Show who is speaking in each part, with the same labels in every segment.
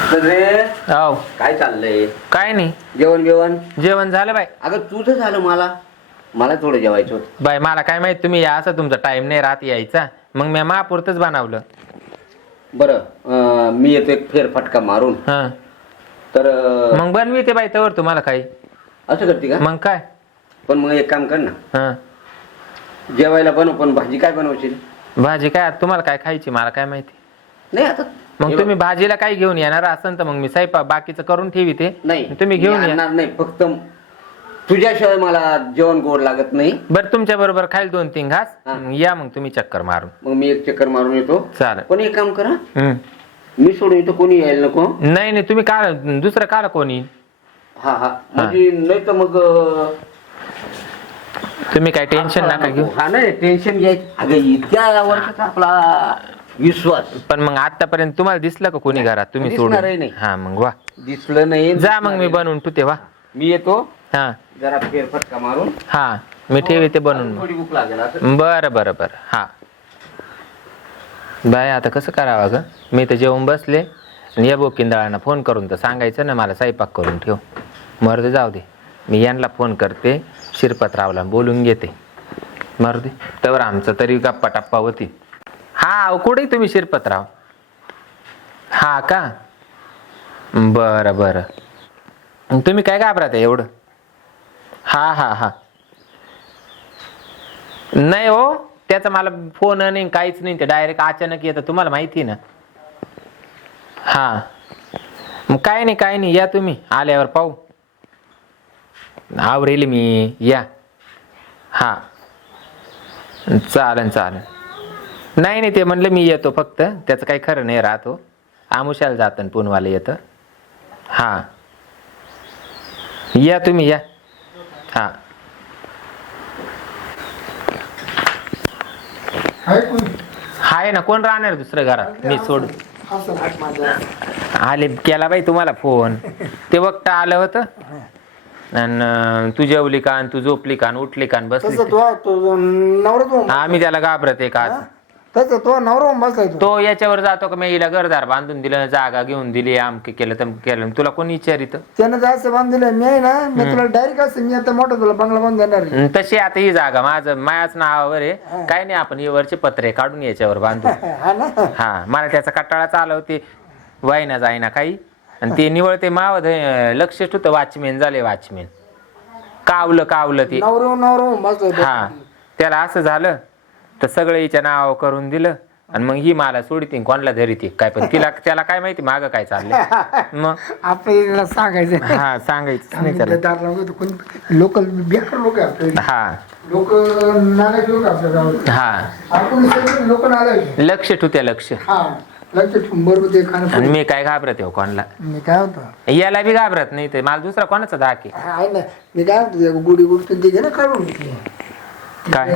Speaker 1: रे
Speaker 2: हो.
Speaker 1: काय चाललंय?
Speaker 2: काय नाही,
Speaker 1: जेवण
Speaker 2: झालं बाय.
Speaker 1: अगं तुझं झालं, मला थोडं जेवायचं होतं.
Speaker 2: बाय मला काय माहित, तुम्ही या असं तुमचा टाइम नाही राहत यायचा, मग मी महापुरतच बनवलं.
Speaker 1: बरं मी येतो एक फेरफटका मारून.
Speaker 2: हा
Speaker 1: तर
Speaker 2: मग बनवी ते बाई तवर तुम्हाला काही
Speaker 1: असं करते का?
Speaker 2: मग काय.
Speaker 1: पण मग एक काम कर ना,
Speaker 2: हा
Speaker 1: जेवायला बनव, पण भाजी काय बनवशील?
Speaker 2: भाजी काय तुम्हाला काय खायची मला काय माहिती.
Speaker 1: नाही आता
Speaker 2: मग तुम्ही भाजीला काय घेऊन येणार असन तर मग मी स्वयंपाक बाकीचं करून ठेवी ते.
Speaker 1: नाही
Speaker 2: तुम्ही घेऊन या.
Speaker 1: नाही, फक्त तुझ्याशिवाय मला जेवण गोड लागत नाही.
Speaker 2: बरं तुमच्या बरोबर खाईल 2-3 घास. या मग तुम्ही चक्कर मारून.
Speaker 1: मग मी एक चक्कर मारून येतो.
Speaker 2: चालेल.
Speaker 1: पण एक काम करा, मी सोडून इथं कोणी यायला नको.
Speaker 2: नाही तुम्ही का दुसरं काल कोणी.
Speaker 1: हा म्हणजे नाही तर मग
Speaker 2: तुम्ही काय टेन्शन नका घेऊ.
Speaker 1: हा नाही टेन्शन घ्यायचं. अगं इतक्या वर्षाचा आपला विश्वास.
Speaker 2: पण मग आतापर्यंत तुम्हाला दिसलं का कोणी घरात? तुम्ही सोडून
Speaker 1: नाही.
Speaker 2: हा मग वा,
Speaker 1: दिसलं नाही.
Speaker 2: जा मग मी बनवून ठेवते. वा
Speaker 1: मी येतो.
Speaker 2: हा
Speaker 1: जरा फेरफटका मारून.
Speaker 2: हा मी ठेवी ते बनवून.
Speaker 1: थोडी भूक लागेल असं.
Speaker 2: बरं हा बाय. आता कसं करावं ग? मी तर जेवून बसले आणि या बोकिंदाळांना फोन करून तर सांगायचं ना मला स्वयंपाक करून ठेव. मरू जाऊ दे, मी यांना फोन करते, शिरपतरावला बोलून घेते. मरू दे तर आमचं तरी गप्पा टप्पा होती. हा कुठे तुम्ही शिरपतराव? हा का, बरं तुम्ही काय घाबरत आहे एवढं? हा नाही हो, त्याचा मला फोन नाही काहीच नाही, ते डायरेक्ट अचानक येतं, तुम्हाला माहिती ना. हा मग काय नाही या तुम्ही आल्यावर पाहू. आवरेल मी, या. हा चालेल. नाही ते म्हणलं मी येतो, फक्त त्याचं काही खरं नाही राहतो. आमुशाला जातं पुनवाला येतं. हा या तुम्ही या. हा हाय ना, कोण राहणार दुसरं घरात? मी सोड आले केला बाई तुम्हाला फोन. ते वक्त आलं होतं आणि तू जेवली का, तू झोपली का, उठली का, बसली. आम्ही त्याला घाबरत आहे का? तो याच्यावर जातो का मी हिला घरदार बांधून दिलं, जागा घेऊन दिली, आमके केलं तमके केलं, तुला कोणी विचारित?
Speaker 3: त्यानं जास्त बांधून दिलं. मी आहे ना, मी तुला डायरेक्ट असं मी आता मोठा तुला बंगला बांधून देणार.
Speaker 2: तशी आता ही जागा मायाच नावावर आहे. काय नाही, आपण वरचे पत्रे काढून याच्यावर बांधू. हा मला त्याचा कटाळा आला होते, वाईना जाईना काही. आणि ते निवळते मावध लक्ष ठेवतं. वॉचमॅन झाले, वॉचमॅन कावलं ते. हा त्याला असं झालं तर सगळं हिच्या नाव करून दिलं आणि मग ही मला सोडती कोणाला धरीती काय. पण त्याला काय माहिती माग काय चाललंय. मग
Speaker 3: आपल्याला सांगायचं.
Speaker 2: हा सांगायचं नाही त्याला.
Speaker 3: लोकल बेकार लोक आहे.
Speaker 2: हा
Speaker 3: लोक नागायचे लोक आपल्या गावात.
Speaker 2: हा
Speaker 3: आपण सगळे लोक नागायचे.
Speaker 2: लक्ष ठेवत्या लक्ष.
Speaker 3: हा लक्ष ठेवून बरोबर ते खाणं.
Speaker 2: आणि मी काय घाबरत हो कोणाला?
Speaker 3: मी काय होतो
Speaker 2: याला बी घाबरत नाही, ते मला दुसरा कोणाचा धाक आहे.
Speaker 3: आहे ना. मी काय होतो गुढी ते घे ना काढून
Speaker 2: काय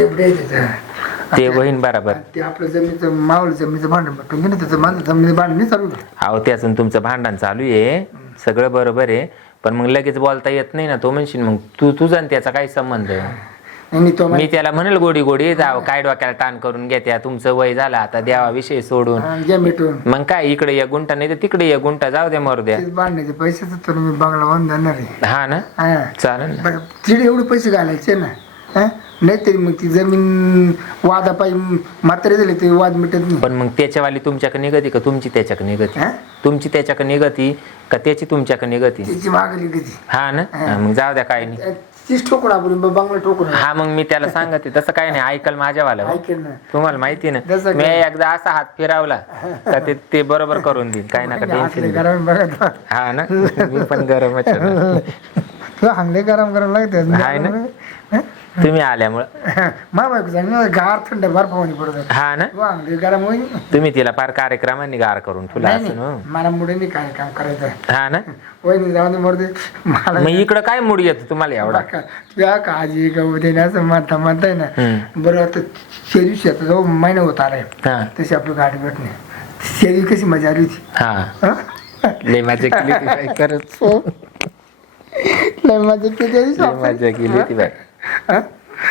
Speaker 2: ते होईन बरोबर.
Speaker 3: ते आपलं जमिनीचं मावळ जमिनीचं भांडण भेटून घे ना, त्याचं माझं जमिनीचं भांडण नाही चालू.
Speaker 2: अहो त्याचं तुमचं भांडण चालू आहे, सगळं बरोबर आहे, पण मग लगेच बोलता येत नाही ना. तो म्हणशील मग तुझा आणि त्याचा काही संबंध आहे. मी त्याला म्हणेल गोडी जाव, काय डोक्याला ताण करून घेत्या, तुमचं वय झालं आता द्यावा विषय सोडून. मग काय इकडे एक गुंठा नाही तर तिकडे एक गुंठा जाऊ द्या, मरू द्या.
Speaker 3: बांधण्याचे पैसे तर मी बंगला बांधून देणार आहे.
Speaker 2: हा ना चालेल.
Speaker 3: तिकडे एवढे पैसे घालायचे ना, नाही तरी मग ती जमीन वादा पाहिजे मात्र दिले ते वाद मिटत नाही.
Speaker 2: पण मग त्याच्यावाली तुमच्याकडे निगती का तुमची त्याच्याकडे निगती? तुमची त्याच्याकडे निगती का त्याची तुमच्याकडे निगती?
Speaker 3: त्याची मागली कधी.
Speaker 2: हा ना मग जाऊ द्या, काय नाही.
Speaker 3: तीच ठोकून आपण बंगला ठोकून.
Speaker 2: हा मग मी त्याला सांगते तसं काही नाही, ऐकल माझ्यावाला.
Speaker 3: ऐकेल ना,
Speaker 2: तुम्हाला माहिती ना, मी एकदा असा हात फिरावला का ते बरोबर करून देईल, काय नका टेन्शन.
Speaker 3: गरम बघत.
Speaker 2: हा ना मी पण गरमच
Speaker 3: हांगले गरम लागते
Speaker 2: आहे ना तुम्ही आल्यामुळं.
Speaker 3: मा बायको गार थंड फार पाहुणे पडत.
Speaker 2: हा ना
Speaker 3: गरम होईल.
Speaker 2: तुम्ही तिला फार कार्यक्रमांनी गार करून तुला असं
Speaker 3: मला मुळे नाही काय काम करायचं.
Speaker 2: हा ना
Speaker 3: वहिनी जाऊन दे मरते मला.
Speaker 2: मग इकडं काय मूड येतो तुम्हाला एवढा?
Speaker 3: तुझ्या काळजी गहू देणे असं म्हणताय ना. बरं आता दिवशी आता जाऊ महिना होत आलाय, तशी आपली गाडी भेटणे. शेरी कशी मजा आली होती.
Speaker 2: हा लय मजा केली होती बाई, खरंच
Speaker 3: लय मजा केली
Speaker 2: मजा केली होती बाई.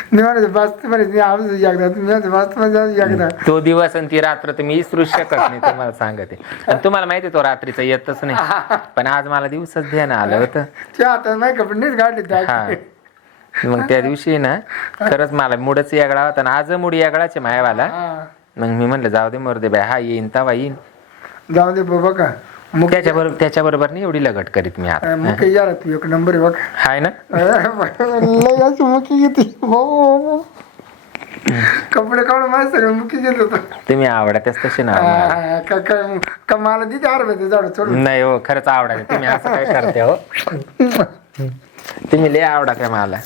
Speaker 3: मी म्हणतो वाचतो म्हणे आवाज एकदा तुम्ही म्हणतो वाचतो म्हणजे एकदा
Speaker 2: तो दिवस आणि ती रात्र तुम्ही विसरूच शकत नाही, तुम्हाला सांगते. आणि तुम्हाला माहिती तो रात्रीचा येतच नाही, पण आज मला दिवसच ध्यान आलं होतं.
Speaker 3: ते आता नाही कपडे नीट काढले
Speaker 2: हा मग त्या दिवशी ना खरंच मला मूडच यागळा होता ना, आज मूड यागळाच आहे मायावाला. मग मी म्हणलं जाऊ दे मरू दे बाय, हा येईन तवा येईन,
Speaker 3: जाऊ दे बाबा का मग
Speaker 2: त्याच्याबरोबर नाही एवढी लगट करीत मी आता.
Speaker 3: मग काही यार तू एक नंबर आहे बघ
Speaker 2: हाय ना.
Speaker 3: लय अशी मुकी घेते हो कपडे काढून माझ्या सगळं मुकी घेत होता.
Speaker 2: तुम्ही आवडतच तसे ना.
Speaker 3: का मला तिथे आरबे झाड सोडून
Speaker 2: नाही हो, खरंच आवडा तुम्ही असं काय करते हो. तुम्ही लय आवडा काय मला.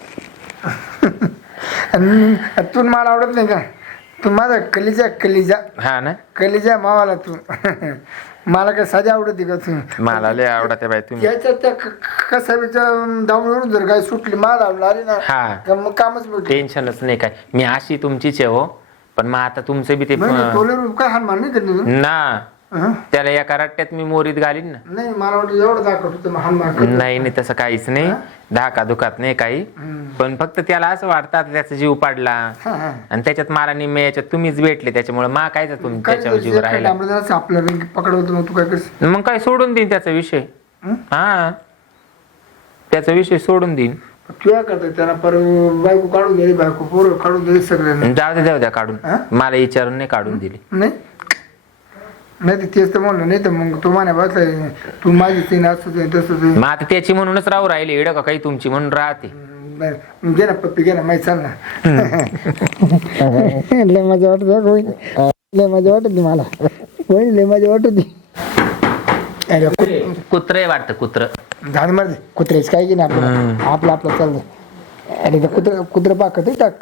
Speaker 3: तू मला आवडत नाही का, तू माझा कलिजा
Speaker 2: हा ना,
Speaker 3: कलिजा मावाला तू. मला काय साधी आवडते का तू.
Speaker 2: मला लय आवडते बाई तुम्ही.
Speaker 3: याच्यात त्या कसाबीच्या दावणीवरून जर काय सुटली मला आली ना
Speaker 2: हा
Speaker 3: का मग कामच भेटलं.
Speaker 2: टेन्शनच नाही काय. मी अशी तुमचीच आहे हो, पण मग आता तुमचं बी ते
Speaker 3: काय हानमान नाही करत
Speaker 2: ना, त्याला एका रट्ट्यात मी मोरीत घालीन ना.
Speaker 3: नाही मला वाटतं एवढं दाखवत होतं हानमान.
Speaker 2: नाही नाही तसं काहीच नाही, धाका दुखात नाही काही, पण फक्त त्याला असं वाटतं त्याचा जीव पाडला आणि त्याच्यात मला निम्मे याच्यात तुम्हीच भेटले, त्याच्यामुळे मा काय तुम्ही त्याच्यावर जीव राहिला.
Speaker 3: आपलं पकडवतो मग तू काय करशील.
Speaker 2: मग काय सोडून देईन त्याचा विषय. हा त्याचा विषय सोडून देईन.
Speaker 3: तुला करता त्याला पर बायको काढून गेली, बायको पोरं काढून गेली सगळ्यांना.
Speaker 2: जाऊ द्या काढून, मला विचारून नाही काढून दिली.
Speaker 3: नाही तेच तर म्हणलं, नाही तर मग तू म्हणे बस तू माझी तीन असं तसं.
Speaker 2: मग आता त्याची म्हणूनच राहू राहिली एवढं का काही तुमची म्हणून राहते.
Speaker 3: घे ना पप्पी घे ना माहिती चाल ना. लय मजा वाटत लय मजा वाटत मला लय मजा वाटत.
Speaker 2: कुत्र वाटतं कुत्र.
Speaker 3: झाड मार दे कुत्र्याच काय की नाही आपलं आपलं चाललं. अरे कुत्र बाकत टाक,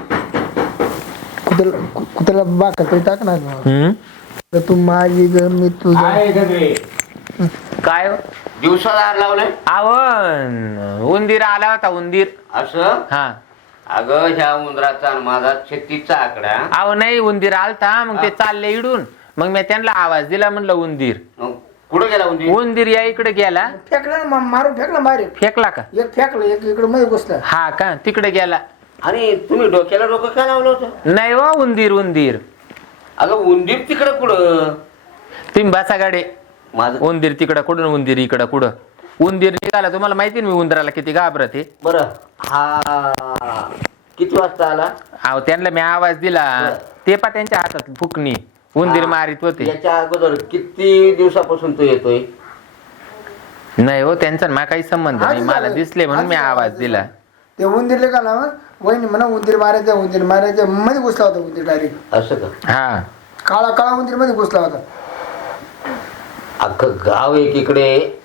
Speaker 3: कुत्र्याला बाकत टाक ना. तू माझी ग मी तुझं
Speaker 2: काय
Speaker 1: दिवसाला लावले.
Speaker 2: आव उंदीर आला होता उंदीर.
Speaker 1: असं
Speaker 2: हा
Speaker 1: अगं ह्या उंदराचा आणि माझा 36चा आकडा.
Speaker 2: अहो नाही उंदीर आलता, मग ते चालले इडून, मग मी त्यांना आवाज दिला, म्हणलं उंदीर.
Speaker 1: कुठं गेला उंदीर.
Speaker 2: उंदीर या इकडे गेला.
Speaker 3: फेकला मारून फेकला बाहेर.
Speaker 2: फेकला का.
Speaker 3: एक फेकलं एक इकडे मध्ये घुसला.
Speaker 2: हा का तिकडे गेला.
Speaker 1: आणि तुम्ही डोक्याला डोकं का लावलं होतं.
Speaker 2: नाही हो उंदीर.
Speaker 1: अगं उंदीर तिकडं कुठं.
Speaker 2: तुम्ही बसा गाडे.
Speaker 1: माझं
Speaker 2: उंदीर तिकडं कुठं, उंदीर इकडं कुठं. उंदीर निघाला, तुम्हाला माहिती ना मी उंदराला किती घाबरते.
Speaker 1: बरं हा किती वाजता आला.
Speaker 2: अहो त्यांना मी आवाज दिला, ते पा त्यांच्या हातात फुकणी उंदीर मारित होते.
Speaker 1: याच्या अगोदर किती दिवसापासून तो येतोय.
Speaker 2: नाही हो त्यांचा मला काही संबंध नाही, मला दिसले म्हणून मी आवाज दिला.
Speaker 3: ते उंदीरले का ना वहिनी म्हणा उंदीर मारायचं मध्ये घुसला होता उंदीर डायरेक्ट.
Speaker 1: असं का.
Speaker 2: हा
Speaker 3: काळा उंदीर मध्ये घुसला होता.
Speaker 1: अख्खं गाव एकीकडे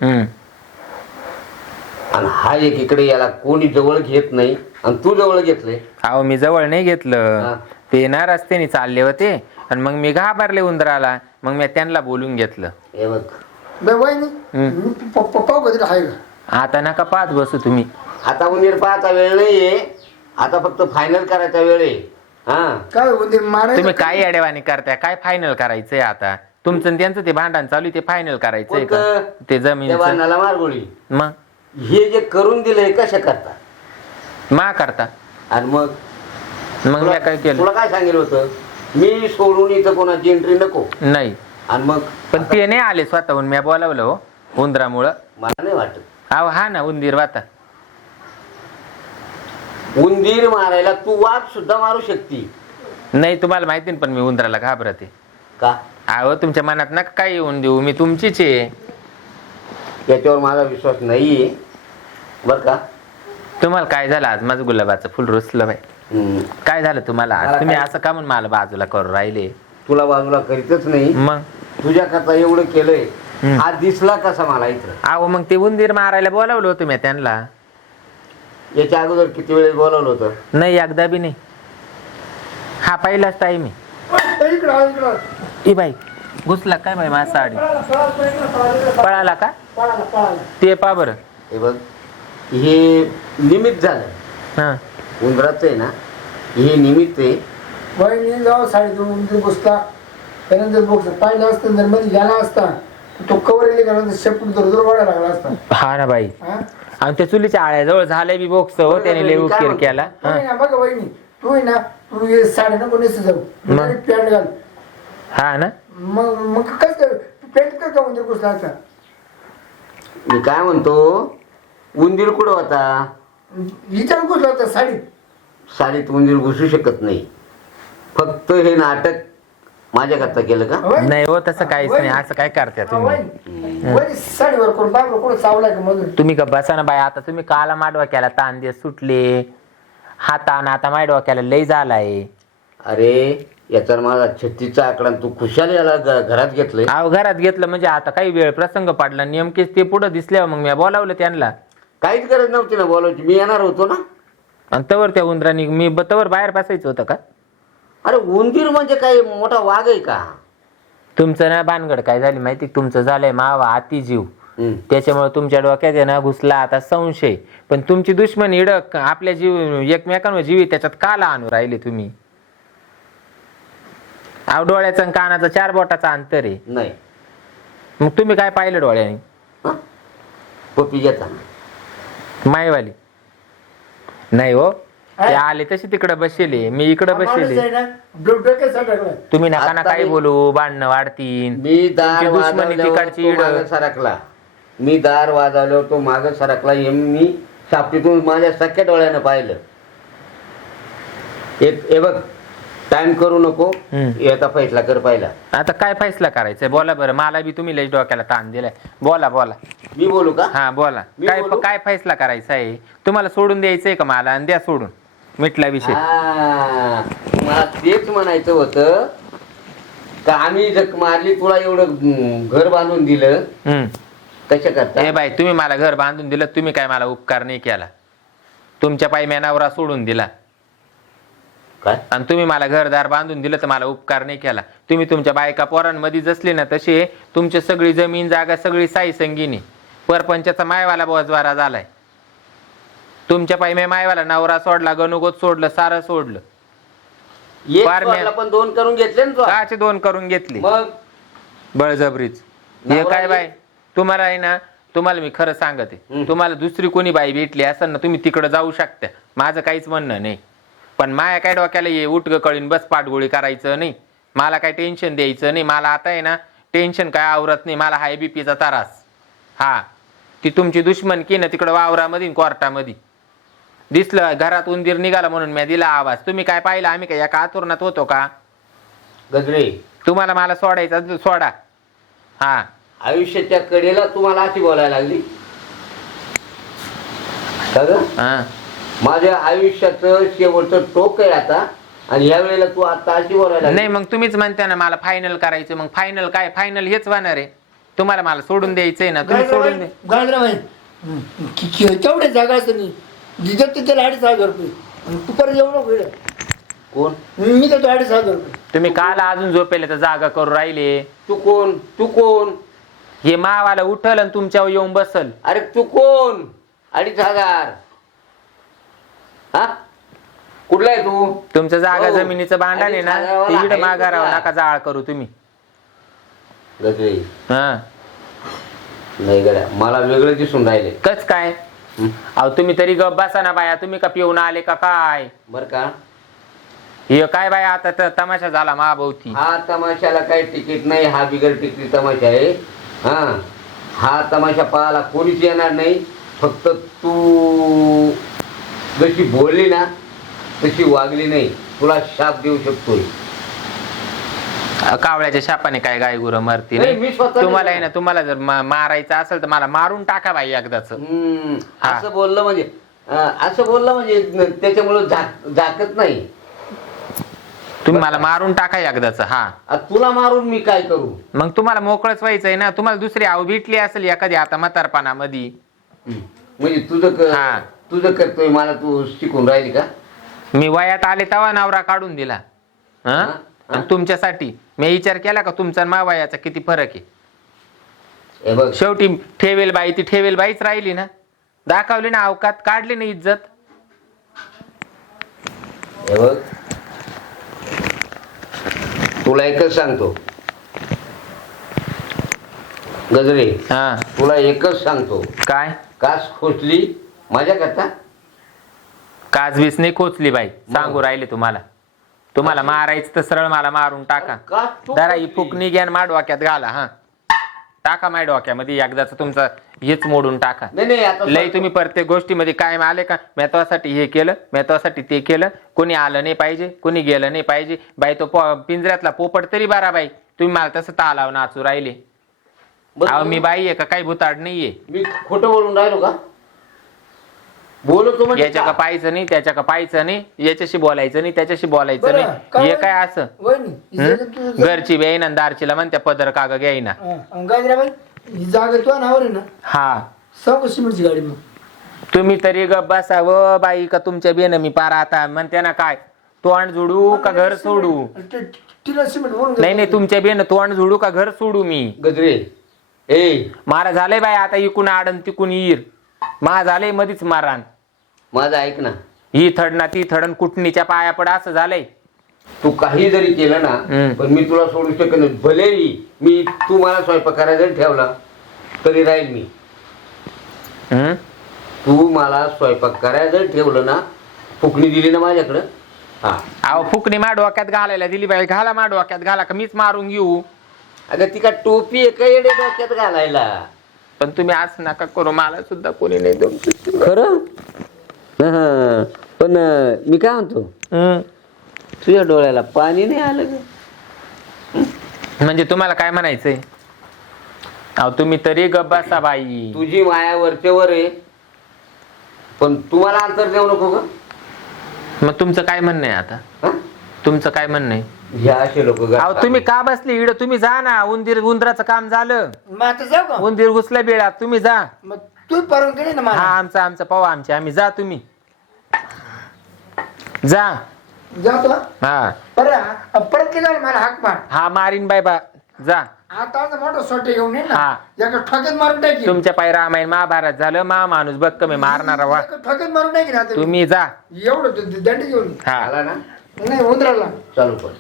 Speaker 1: आणि हा एकीकडे, याला कोणी जवळ घेत नाही आणि तू जवळ घेतले.
Speaker 2: अहो मी जवळ नाही घेतलं, ते ना रस्त्याने चालले होते आणि मग मी घाबरले उंदराला, मग मी त्यांना बोलून घेतलं.
Speaker 1: हे बघ
Speaker 3: वहिनी पप्पा कधी आहे का.
Speaker 2: आता नका पाहत बसू तुम्ही.
Speaker 1: आता उंदीर पाहायचा वेळ नाहीये, आता फक्त फायनल करायचा वेळ आहे. हा
Speaker 3: काय उंदीर मारायचं.
Speaker 2: तुम्ही काय अडवाणी करताय, काय फायनल करायचंय आता तुमचं आणि त्यांचं ते भांडण चालू, ते फायनल करायचंय का ते जमीन.
Speaker 1: मारगोळी
Speaker 2: मग
Speaker 1: हे जे करून दिलंय कशा करता
Speaker 2: मा करता.
Speaker 1: आणि मग
Speaker 2: मी काय केलं.
Speaker 1: तुला काय सांगितलं होतं, मी सोडून इथं कोणाची एंट्री नको.
Speaker 2: नाही
Speaker 1: आणि मग
Speaker 2: पण ते नाही आले स्वतःहून, मी बोलावलं हो उंदरामुळं.
Speaker 1: मला नाही वाटत.
Speaker 2: अहो हा ना उंदीर वाता.
Speaker 1: उंदीर मारायला तू वाघ सुद्धा मारू शकती.
Speaker 2: नाही तुम्हाला माहिती ना, पण मी उंदराला घाबरते.
Speaker 1: का.
Speaker 2: अहो तुमच्या मनात नका काही येऊन देऊ, मी तुमचीच आहे.
Speaker 1: याच्यावर माझा विश्वास नाहीये बर का.
Speaker 2: तुम्हाला काय झालं आज, माझं गुलाबाचं फुल रुसलं बाई. काय झालं तुम्हाला आज, तुम्ही असं का म्हणून मला बाजूला करून राहिले.
Speaker 1: तुला बाजूला करीतच नाही,
Speaker 2: मग
Speaker 1: तुझ्या करता एवढं केलंय. आज दिसला कसा मला इथं.
Speaker 2: अहो मग ते उंदीर मारायला बोलावलं होतं मी त्यांना.
Speaker 1: याच्या अगोदर किती वेळेस बोलावलं होतं.
Speaker 2: नाही एकदा बी नाही, हा पहिलाच टाईम आहे. ई बाई घुसला काय बाई माझा साडी. पळाला का ते पा बरं.
Speaker 1: हे बघ हे निमित्त झालं.
Speaker 2: हा
Speaker 1: उंदराचं आहे ना, हे निमित्त आहे.
Speaker 3: वहिनी जाऊ साडी उंदीर घुसला त्यानंतर बघ पाहिलं असतं जर मध्ये गेला असता तो कवर गेला शेपूट दरदर वाढायला लागला असता.
Speaker 2: हा ना बाई.
Speaker 3: हा?
Speaker 2: आणि त्या चुलीच्या आळ्याजवळ झालंय बी बोक्स हो, त्याने लय उपकेर केला.
Speaker 3: तू आहे ना बघा वहिनी, तू आहे ना, तू हे साडे नको नेसू जाऊ, पॅन्ट घाल.
Speaker 2: हा ना.
Speaker 3: मग कस पॅन्ट काय का उंदीर घुसला असता?
Speaker 1: मी काय म्हणतो, उंदीर कुठं होता?
Speaker 3: विचार घुसला होता साडी.
Speaker 1: साडीत उंदीर घुसू शकत नाही. फक्त हे नाटक माझ्याकरता केलं का?
Speaker 3: वहिनी,
Speaker 2: नाही हो, तसं काहीच नाही. असं काय करता तुम्ही?
Speaker 3: वहिनी साडीवर करून बाबा कोण चावलाय का मधून?
Speaker 2: तुम्ही का बसा ना बाई. आता तुम्ही काला माडवा केला, ताण दे सुटले हाताना, आता माय डोक्याला लय झालाय.
Speaker 1: अरे याचा माझा 36चा आकडा, तू खुशाल याला घरात घेतलंय.
Speaker 2: अहो घरात घेतलं म्हणजे आता काही वेळ प्रसंग पडला, नेमकेच ते पुढे दिसल्यावर मग मी बोलावलं त्यांना.
Speaker 1: काहीच गरज नव्हती ना बोलायची, मी येणार होतो ना.
Speaker 2: आणि तवर त्या उंदरांनी मी तवर बाहेर बसायचं होतं का?
Speaker 1: अरे उंदीर म्हणजे काय मोठा वाघ आहे का?
Speaker 2: तुमचं ना भानगड काय झाली माहिती? तुमचं झालंय मावा अति जीव, त्याच्यामुळे तुमच्या डोक्यात आहे ना घुसला आता संशय. पण तुमची दुश्मनी इडक आपल्या जीव एकमेकांवर जीवी त्याच्यात काला आणू राहिले तुम्ही. अहो डोळ्याचं आणि कानाचं 4 बोटाचं अंतर आहे.
Speaker 1: नाही
Speaker 2: मग तुम्ही काय पाहिलं डोळ्याने?
Speaker 1: पप्पी घेता
Speaker 2: मायवाली नाही हो, ते आले तशी तिकडे बसले, मी इकडे बसले. तुम्ही नका ना काही बोलू, भांडणं वाढतीन.
Speaker 1: मी दार
Speaker 2: तुमची दुश्मनी तिकडची इड.
Speaker 1: मागं सरकला, मी दार वाजवल्यावर तो मागं सरकला, हे मी सापटीतून माझ्या सख्या डोळ्यानं पाहिलं. हे बघ, टाइम करू नको, याचा फैसला कर पाहिला.
Speaker 2: आता काय फैसला करायचंय बोला बरं. मला बी तुम्ही लई डोक्याला ताण दिलाय. बोला बोला.
Speaker 1: मी बोलू का?
Speaker 2: हा बोला.
Speaker 1: मी
Speaker 2: काय
Speaker 1: बोलू?
Speaker 2: काय फैसला करायचा आहे? तुम्हाला सोडून द्यायचंय का मला? आणि द्या सोडून, मिटला विषय.
Speaker 1: मला तेच म्हणायचं होतं का आम्ही जग मारली, तुला एवढं घर बांधून दिलं कशा करता?
Speaker 2: ए बाई, तुम्ही मला घर बांधून दिलं, तुम्ही काय मला उपकार नाही केला. तुमच्या पायी मी नवरा सोडून दिला
Speaker 1: काय?
Speaker 2: आणि तुम्ही मला घरदार बांधून दिलं तर मला उपकार नाही केला. तुम्ही तुमच्या बायका पोरांमध्ये जसले ना तसे तुमची सगळी जमीन जागा सगळी साई संगीनी. परपंचाचा मायवाला बोजवारा झालाय. तुमच्या पायी मी मायवाला नवरा सोडला, गणुगोत सोडलं, सारं सोडलं.
Speaker 1: एक
Speaker 2: फार
Speaker 1: सोडला, पण 2 करून घेतले ना तू.
Speaker 2: काचे 2 करून घेतली
Speaker 1: मग
Speaker 2: बळजबरीच. हे काय बाई, तुम्हाला आहे ना, तुम्हाला मी खरं सांगते, तुम्हाला दुसरी कोणी बाई भेटली असेल ना, तुम्ही तिकडे जाऊ शकता, माझं काहीच म्हणणं नाही. पण माया काय डोक्याला ये उठ ग कळीन बस पाठगोळी करायचं नाही. मला काय टेन्शन द्यायचं नाही. मला आता आहे ना टेन्शन काय आवरत नाही. मला हाय बीपीचा त्रास. हा, ती तुमची दुश्मन की ना तिकडं वावरामध्ये कोर्टामध्ये दिसलं, घरात उंदीर निघाला म्हणून मी दिला आवाज. तुम्ही काय पाहिलं? आम्ही काय एका आतुरणात होतो का?
Speaker 1: गजरे,
Speaker 2: तुम्हाला मला सोडायचं सोडा. हा,
Speaker 1: आयुष्याच्या कडेला तुम्हाला अशी बोलायला लागली का ग?
Speaker 2: हा.
Speaker 1: माझ्या आयुष्याचं शेवटचं टोक आहे आता, आणि ह्या वेळेला तू आता अशी बोलायला लागली.
Speaker 2: नाही मग तुम्हीच म्हणता ना मला फायनल करायचं. मग फायनल काय? फायनल हेच होणार आहे. तुम्हाला मला सोडून द्यायचंय ना, तुम्ही सोडून दे.
Speaker 3: तेवढे जागा असं नाही जिथं तिथे 2,500 रुपये. तू परत एवढं होईल.
Speaker 1: कोण?
Speaker 3: मी तर 2,500 रुपये.
Speaker 2: तुम्ही काल अजून झोपेले तर जागा करू राहिले.
Speaker 1: तू कोण? तू कोण?
Speaker 2: हे मावाला उठल आणि तुमच्यावर येऊन बसल.
Speaker 1: अरे तू कोण? 2,500. हा, कुठला आहे तू?
Speaker 2: तुमचं जागा
Speaker 1: हो.
Speaker 2: जमिनीचं भांडण आहे ना,
Speaker 1: 2,500
Speaker 2: ते इकडे
Speaker 1: आहे
Speaker 2: माघारावं
Speaker 1: तुला.
Speaker 2: नका जाळ करू तुम्ही.
Speaker 1: गजरे,
Speaker 2: हा,
Speaker 1: नाही गड्या, मला वेगळं दिसून राहिले.
Speaker 2: कच काय? अहो तुम्ही तरी गप बसा ना बाया. तुम्ही का पिऊन आले का काय?
Speaker 1: बर का?
Speaker 2: हे काय बाया आता तर तमाशा झाला महाभोवती.
Speaker 1: हा तमाशाला काही तिकीट नाही, हा बिगर तिकीट तमाशा आहे. हा तमाशा पाहायला कोणीच येणार नाही. फक्त तू जशी बोलली ना तशी वागली नाही, तुला शाप देऊ शकतोय.
Speaker 2: कावळ्याच्या शापाने काय गाय गुरं मरती
Speaker 1: नाही,
Speaker 2: नाही.
Speaker 1: मी स्वतः
Speaker 2: तुम्हाला आहे ना, तुम्हाला जर मारायचं असेल तर मला मारून टाका बाई एकदाच.
Speaker 1: असं बोललं म्हणजे त्याच्यामुळे झाकत नाही.
Speaker 2: तुम्ही मला मारून टाका एकदाच. हा,
Speaker 1: आता तुला मारून मी काय करू?
Speaker 2: मग तुम्हाला मोकळच व्हायचंय ना. तुम्हाला दुसरी आव भेटली असेल एखादी आता म्हातारपणामध्ये.
Speaker 1: म्हणजे
Speaker 2: हा.
Speaker 1: तुझं करतोय, मला तू शिकून राहिली का?
Speaker 2: मी वयात आले तेव्हा नवरा काढून दिला. आणि तुमच्यासाठी मी विचार केला का तुमचा मा वयाचा किती फरक आहे.
Speaker 1: हे बघ,
Speaker 2: शेवटी ठेवेल बाई ती ठेवेल बाईच राहिली ना. दाखवली ना अवकात, काढली ना इज्जत.
Speaker 1: हे बघ, तुला एकच सांगतो गजरे
Speaker 2: हा
Speaker 1: तुला एकच सांगतो,
Speaker 2: काय
Speaker 1: कास खोचली माझ्या करता.
Speaker 2: काजवीस नाही खोचली बाई, सांगू राहिले तुम्हाला मारायचं तर सरळ मला मारून टाका.
Speaker 1: कास तू
Speaker 2: जरा ही
Speaker 1: खोचली.
Speaker 2: फुकणी घ्या मा डोक्यात घाला. हा टाका माझ्या डोक्यामध्ये एकदाच तुमचा हेच मोडून टाका.
Speaker 1: नाही आता
Speaker 2: लई तुम्ही प्रत्येक गोष्टीमध्ये काय आले का, महत्वासाठी हे केलं, महत्वासाठी ते केलं, कोणी आलं नाही पाहिजे, कोणी गेलं नाही पाहिजे. बाई तो पिंजऱ्यातला पोपट तरी बारा बाई, तुम्ही मला तसं तालाव नाचू राहिले.
Speaker 1: बरं,
Speaker 2: अहो मी बाई आहे का, काही भुताड नाहीये.
Speaker 1: मी खोटं बोलून राहिलो का? बोलतो म्हणजे
Speaker 2: याच्या का पाहायचं नाही, त्याच्या का पाहायचं नाही, याच्याशी बोलायचं नाही, त्याच्याशी बोलायचं
Speaker 3: बरं,
Speaker 2: नाही.
Speaker 3: का
Speaker 2: हे
Speaker 3: बरं?
Speaker 2: काय असं
Speaker 3: वहिनी, ही जागा तू-
Speaker 2: घरची बेईन आणि दारचीला म्हणत्या पदर काग घ्यायना.
Speaker 3: गाजराबाई, ही जागा तू नावर आहे ना,
Speaker 2: हा
Speaker 3: सांगू सिमेंटची गाडी मग.
Speaker 2: तुम्ही तरी गप बसावं बाई, का तुमच्या बेन मी पार आता म्हणते ना काय, तोंड जोडू का घर सोडू.
Speaker 3: तिला सिमेंट भरून
Speaker 2: नाही नाही, तुमच्या बेन तोंड जोडू का घर सोडू मी.
Speaker 1: गजरे ए
Speaker 2: मारा झालंय बाई आता, इकून आडन तिकून येईर मा झालंय मधीच मारान.
Speaker 1: माझं ऐक ना,
Speaker 2: ही थडना ती थडन कुटणीच्या पाया पड असं झालंय.
Speaker 1: तू काही जरी केलं ना पण मी तुला सोडू शकत नाही. भलेही मी तू मला स्वयंपाक करायला जरी ठेवला तरी राहील मी.
Speaker 2: हम्म
Speaker 1: तू मला स्वयंपाक करायला जरी ठेवलं ना, फुकणी दिली ना माझ्याकडं, हा
Speaker 2: अहो फुकणी मा डोक्यात घालायला दिली बाई, घाला मा डोक्यात घाला का मीच मारून घेऊ.
Speaker 1: अगं ती का टोपी आहे का येडे डोक्यात घालायला.
Speaker 2: पण तुम्ही असं नका करू, मला सुद्धा कोणी नाही देऊ.
Speaker 1: खरं हा, पण मी काय म्हणतो, तुझ्या डोळ्याला पाणी नाही आलं का?
Speaker 2: म्हणजे तुम्हाला काय म्हणायचंय. अहो तुम्ही तरी गप बसा बाई.
Speaker 1: तुझी माया वरचेवर आहे, पण तुम्हाला अंतर देऊ नको का?
Speaker 2: मग तुमचं काय म्हणणं आहे आता,
Speaker 1: हा?
Speaker 2: तुमचं काय म्हणणं आहे.
Speaker 1: ह्या असे लोक
Speaker 2: अहो तुम्ही का बसले इड, तुम्ही जा ना. उंदराचं काम झालं,
Speaker 3: मग आता जाऊ का?
Speaker 2: उंदीर घुसला बेळात, तुम्ही जा.
Speaker 3: मग तू परवानगी नाही ना
Speaker 2: हा
Speaker 3: मला.
Speaker 2: आमचं पाहू आमचे आम्ही, जा तुम्ही जा.
Speaker 3: जातो
Speaker 2: हा
Speaker 3: परत केलं मला हाक मार.
Speaker 2: हा मारीन बाय बा, जा.
Speaker 3: आता आता मोठं सोटे घेऊन ये ना,
Speaker 2: हा.
Speaker 3: एका ठोक्यात मारून टाकी.
Speaker 2: तुमच्या पाय रामायण महाभारत झालं, माणूस बघ कमी मारणारा वा.
Speaker 3: एका ठोक्यात मारून टाकी ना आता.
Speaker 2: तुम्ही जा.
Speaker 3: एवढं दंड घेऊन ये.
Speaker 2: हा
Speaker 1: आला ना,
Speaker 3: नाही उंदराला
Speaker 1: चालू कर,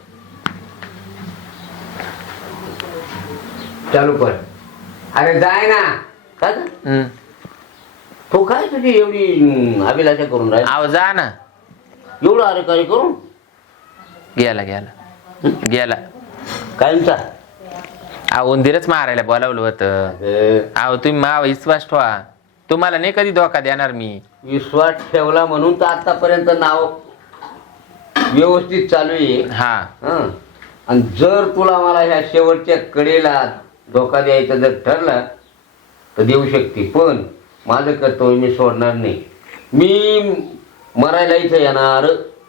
Speaker 1: चालू कर. अरे जाय ना. काय गं?
Speaker 2: हम्म.
Speaker 1: तू काय तुझी एवढी अभिलाषा करून राहील,
Speaker 2: अहो जा ना.
Speaker 1: एवढं अरे काय करून
Speaker 2: गेला गेला गेला.
Speaker 1: कायमचा.
Speaker 2: अहो उंदीरच मारायला बोलावलं होतं. अहो तुम्ही मा विश्वास ठेवा, तुम्हाला नाही कधी धोका देणार मी.
Speaker 1: विश्वास ठेवला म्हणून तर आतापर्यंत नाव व्यवस्थित चालू आहे.
Speaker 2: हा
Speaker 1: हं. आणि जर तुला मला ह्या शेवटच्या कडेला धोका द्यायचा जर ठरला तर देऊ शकते, पण माझं कर्तव्य मी सोडणार नाही. मी मरायला इथं येणार,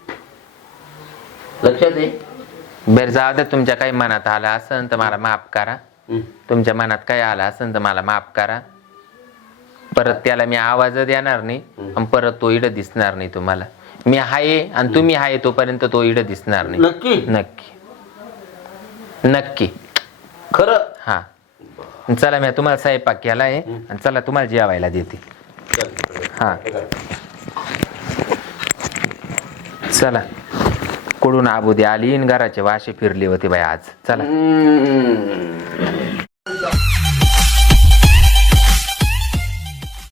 Speaker 1: लक्षात आहे.
Speaker 2: बरं जाऊ दे, तुमच्या काही मनात आलं असेल तर मला माफ करा.
Speaker 1: हं.
Speaker 2: तुमच्या मनात काही आलं असेल तर मला माफ करा. परत त्याला मी आवाज देणार नाही आणि परत तो इड दिसणार नाही तुम्हाला. मी आहे आणि तुम्ही आहे तोपर्यंत तो इड दिसणार नाही.
Speaker 1: नक्की
Speaker 2: नक्की नक्की
Speaker 1: खरं.
Speaker 2: हा चला मी तुम्हाला स्वयंपाक केलाय आणि चला तुम्हाला जेवायला देते. हा चला. कुठून आबुदी आली आणि घराचे वाशे फिरली होती बाई आज. चला.